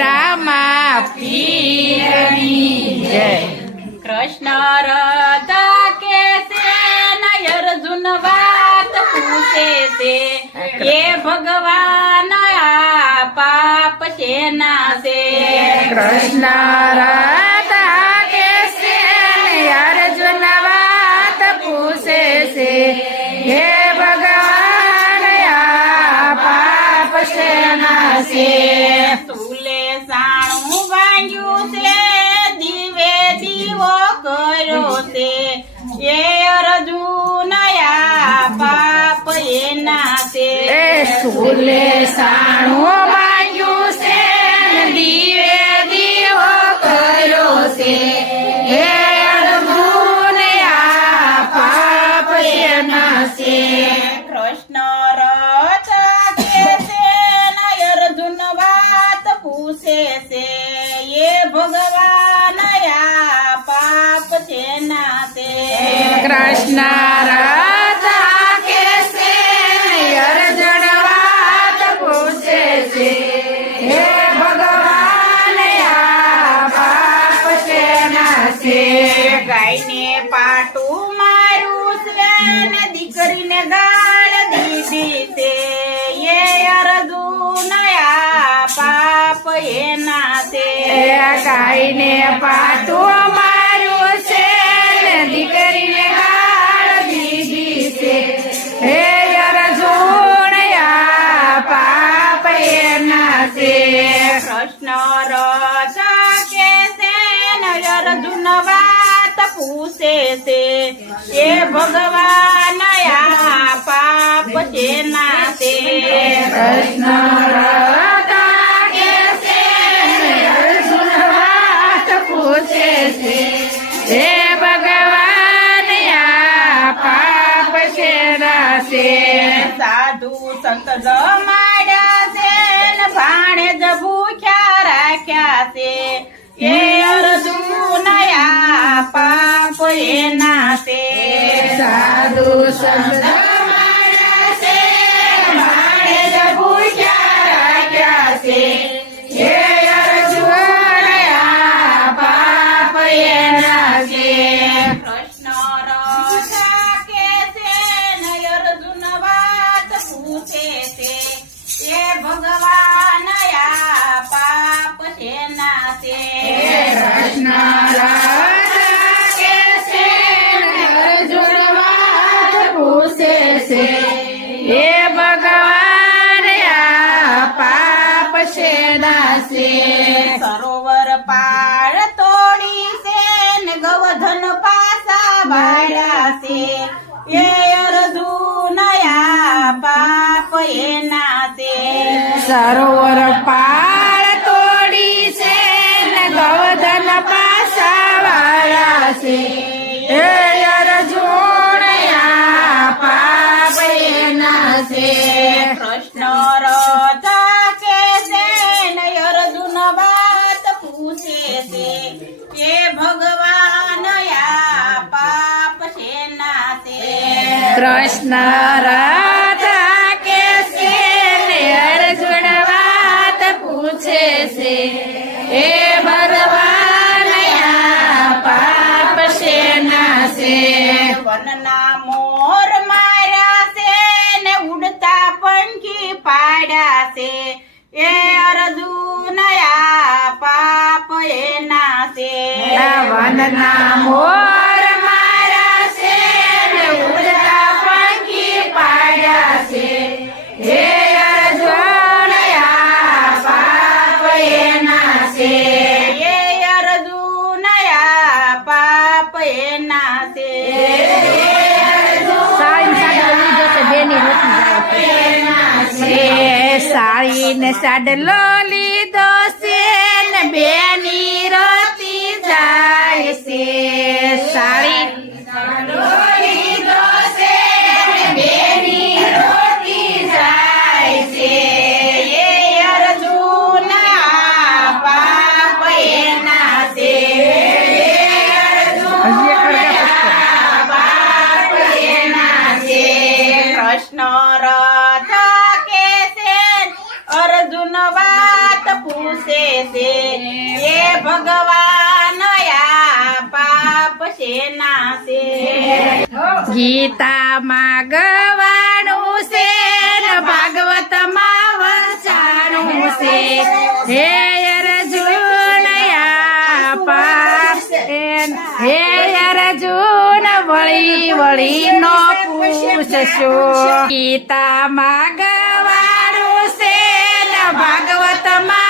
રામા પીરની જય. કૃષ્ણ રાધા કે છે ને અર્જુન વાત પૂછે છે એ ભગવાન આ પાપ છે ના છે. કૃષ્ણ રાધા કે છે ને અર્જુન વાત પૂછે છે હે ભગવાન આ પાપ છે ના છે. તુલે સાણું વાંગ્યું છે દીવે દીવો કર્યો છે એ અર્જુન આ પાપ એના છે. એ સુલે સાણું માંગ્યું છે ને દીવે દીવો કર્યો છે હે અર્જુન આ પાપ એના છે. કૃષ્ણ રાધા કે છે ને અર્જુન વાત પૂછે છે એ ભગવાન આ પાપ છે ના છે. કૃષ્ણ રાધા કે છે ને અર્જુન વાત પૂછે છે હે ભગવાન આ પાપ છે ના છે. ગાયને પાટું માર્યું છે ને દીકરીને ગાળ દીધી છે એ અર્જુન આ પાપ એના છે. એ ગાયને પાટું માર્યું છે ને દીકરીને ગાળ દીધી છે હે અર્જુન આ પાપ એના છે. કૃષ્ણ રાધા કે છે ને અર્જુન વાત પૂછે છે એ ભગવાન આ પાપ છે ના છે. કૃષ્ણ રાધા કે છે ને અર્જુન વાત પૂછે છે હે ભગવાન આ પાપ છે ના છે. સાધુ સંત જમાડ્યા છે ને ભાણે જ ભૂખ્યા રાખ્યા છે એ અર્જુન આ પાપ એના છે. સાધુ સંત માર્યા છે ભાણે જ ભૂખ્યા રાખ્યા છે હે અર્જુન આ પાપ એના છે. કૃષ્ણ રાધા કે છે ને અર્જુન વાત પૂછે છે એ ભગવાન આ પાપ છે ના છે. કૃષ્ણ રાધા કે છે ને અર્જુન વાત પૂછે છે હે ભગવાન આ પાપ છે ના છે. સરોવર પાળ તોડી છે ને ગવધન પાસા વાળ્યા છે એ અર્જુન આ પાપ એના છે. સરોવર પાળ તોડી છે ને ગવધન પાસા વાળા છે હે અર્જુન આ પાપ એના છે. કૃષ્ણ રાધા કે છે ને અર્જુન વાત પૂછે છે એ ભગવાન આ પાપ છે ના છે. કૃષ્ણ રાધા કે છે ને અર્જુન વાત પૂછે છે હે ભગવાન આ પાપ છે ના છે. વનના મોર માર્યા છે ને ઉડતા પંખી પાડ્યા છે એ અર્જુન આ પાપ એના છે. વનના મોર માર્યા છે ને ઉડતા પંખી પાડ્યા છે હે અર્જુન આ પાપ એના છે. એ અર્જુન આ પાપ એના છે. સાડી ને સાડલો લીધો છે ને બેની રોતી જાય છે. સાડી લીધો છે ને બેની રોતી જાય છે એ અર્જુન આ પાપ એના છે. કૃષ્ણ રાધા કે છે અર્જુન વાત પૂછે ભગવાન આ પાપ શેના છે ગીતામાં ગવાણું છે ને ભાગવતમાં વંચાણું છે હે અર્જુન આ પાપ હે અર્જુન વળી વળી નો પૂછશો ગીતામાં ગવાણું છે ને ભાગવતમાં